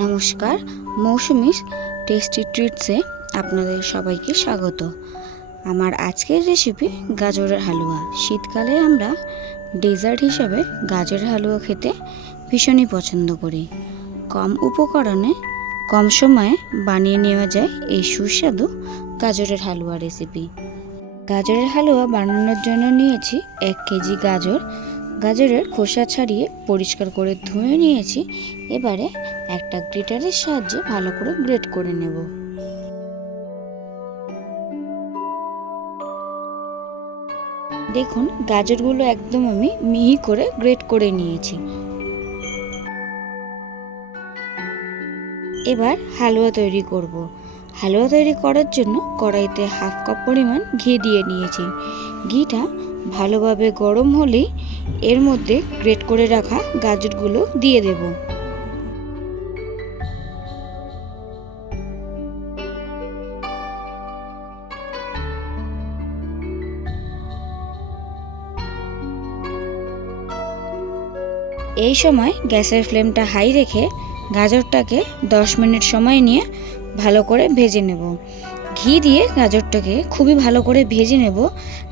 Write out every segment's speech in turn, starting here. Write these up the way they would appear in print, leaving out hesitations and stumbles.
নমস্কার, মৌসুমিস টেস্টি ট্রিটসে আপনাদের সবাইকে স্বাগত। আমার আজকের রেসিপি গাজরের হালুয়া। শীতকালে আমরা ডেজার্ট হিসাবে গাজরের হালুয়া খেতে ভীষণই পছন্দ করি। কম উপকরণে কম সময়ে বানিয়ে নেওয়া যায় এই সুস্বাদু গাজরের হালুয়া রেসিপি। গাজরের হালুয়া বানানোর জন্য নিয়েছি 1 কেজি গাজর। গাজরের খোসা ছাড়িয়ে পরিষ্কার করে ধুয়ে নিয়েছি। এবারে একটা গ্রেটারের সাহায্যে ভালো করে গ্রেট করে নেব। দেখুন, গাজরগুলো একদম আমি মিহি করে গ্রেট করে নিয়েছি। এবার হালুয়া তৈরি করব। হালুয়া তৈরি করার জন্য কড়াইতে 1/2 কাপ পরিমাণ ঘি দিয়ে নিয়েছি। ঘিটা ভালোভাবে গরম হলেই এর মধ্যে গ্রেট করে রাখা গাজরগুলো দিয়ে দেব। এই সময় গ্যাসের ফ্লেমটা হাই রেখে গাজরটাকে 10 মিনিট সময় নিয়ে ভালো করে ভেজে নেব। ঘি দিয়ে গাজরটাকে খুবই ভালো করে ভেজে নেব,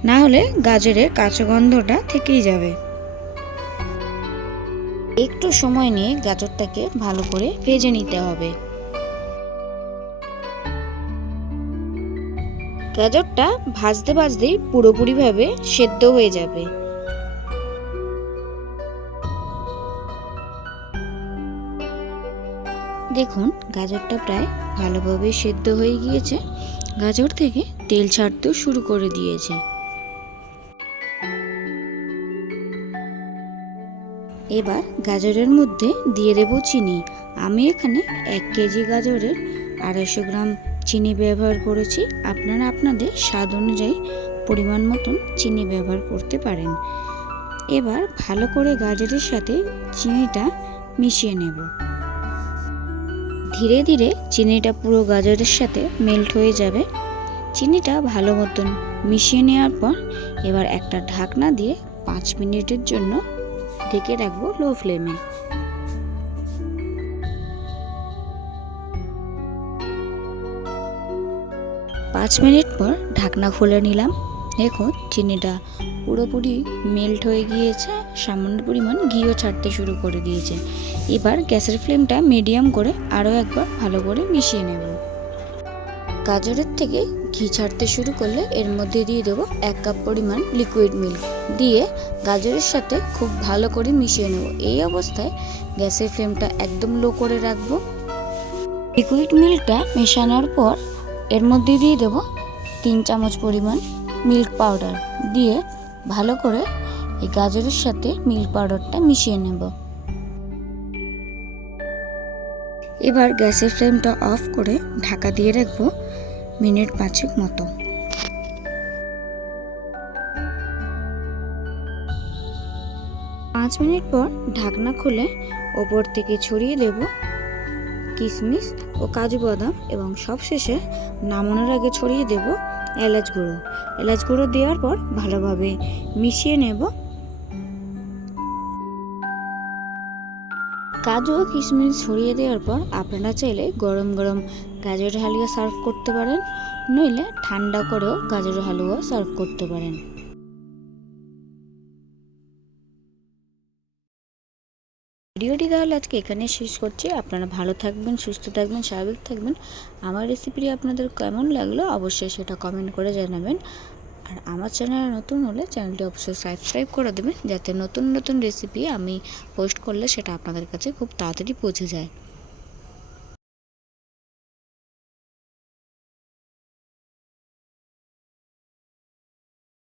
না হলে গাজরের কাঁচা গন্ধটা থেকেই যাবে। একটু সময় নিয়ে গাজরটাকে ভালো করে ভেজে নিতে হবে। গাজরটা ভাজতে ভাজতেই পুরোপুরিভাবে সেদ্ধ হয়ে যাবে। দেখুন, গাজরটা প্রায় ভালোভাবে সেদ্ধ হয়ে গিয়েছে। গাজর থেকে তেল ছাড়তেও শুরু করে দিয়েছে। এবার গাজরের মধ্যে দিয়ে দেব চিনি। আমি এখানে 1 কেজি গাজরের 250 গ্রাম চিনি ব্যবহার করেছি। আপনারা আপনাদের স্বাদ অনুযায়ী পরিমাণ মতন চিনি ব্যবহার করতে পারেন। এবার ভালো করে গাজরের সাথে চিনিটা মিশিয়ে নেব। ধীরে ধীরে চিনিটা পুরো গাজরের সাথে মেল্ট হয়ে যাবে। চিনিটা ভালো মতন মিশিয়ে নেওয়ার পর এবার একটা ঢাকনা দিয়ে 5 মিনিটের জন্য ঢেকে রাখবো লো ফ্লেমে। 5 মিনিট পর ঢাকনা খুলে নিলাম। দেখুন, চিনিটা পুরোপুরি মেল্ট হয়ে গিয়েছে, সামান্য পরিমাণ ঘিও ছাড়তে শুরু করে দিয়েছে। এবার গ্যাসের ফ্লেমটা মিডিয়াম করে আরও একবার ভালো করে মিশিয়ে নেব। গাজরের থেকে ঘি ছাড়তে শুরু করলে এর মধ্যে দিয়ে দেবো 1 কাপ পরিমাণ লিকুইড মিল্ক। দিয়ে গাজরের সাথে খুব ভালো করে মিশিয়ে নেব। এই অবস্থায় গ্যাসের ফ্লেমটা একদম লো করে রাখবো। লিকুইড মিল্কটা মেশানোর পর এর মধ্যে দিয়ে দেবো 3 চামচ পরিমাণ মিল্ক পাউডার। দিয়ে ভালো করে এই গাজরের সাথে মিল্ক পাউডারটা মিশিয়ে নেব। এবার গ্যাসের ফ্লেমটা অফ করে ঢাকা দিয়ে রাখবো মিনিট 5 মতো। 5 মিনিট পর ঢাকনা খুলে ওপর থেকে ছড়িয়ে দেব কিশমিশ ও কাজু বাদাম এবং সবশেষে নামানোর আগে ছড়িয়ে দেব এলাচ গুঁড়ো। এলাচ গুঁড়ো দেওয়ার পর ভালোভাবে মিশিয়ে নেব। কাজু ও কিশমিশ ছড়িয়ে দেওয়ার পর আপনারা চাইলে গরম গরম গাজরের হালুয়া সার্ভ করতে পারেন, নইলে ঠান্ডা করেও গাজরের হালুয়া সার্ভ করতে পারেন। ভিডিওটি তাহলে আজকে এখানে শেষ করছি। আপনারা ভালো থাকবেন, সুস্থ থাকবেন, স্বাভাবিক থাকবেন। আমার রেসিপিটি আপনাদের কেমন লাগলো অবশ্যই সেটা কমেন্ট করে জানাবেন। আর আমার চ্যানেলে নতুন হলে চ্যানেলটি অবশ্যই সাবস্ক্রাইব করে দেবেন, যাতে নতুন নতুন রেসিপি আমি পোস্ট করলে সেটা আপনাদের কাছে খুব তাড়াতাড়ি পৌঁছে যায়।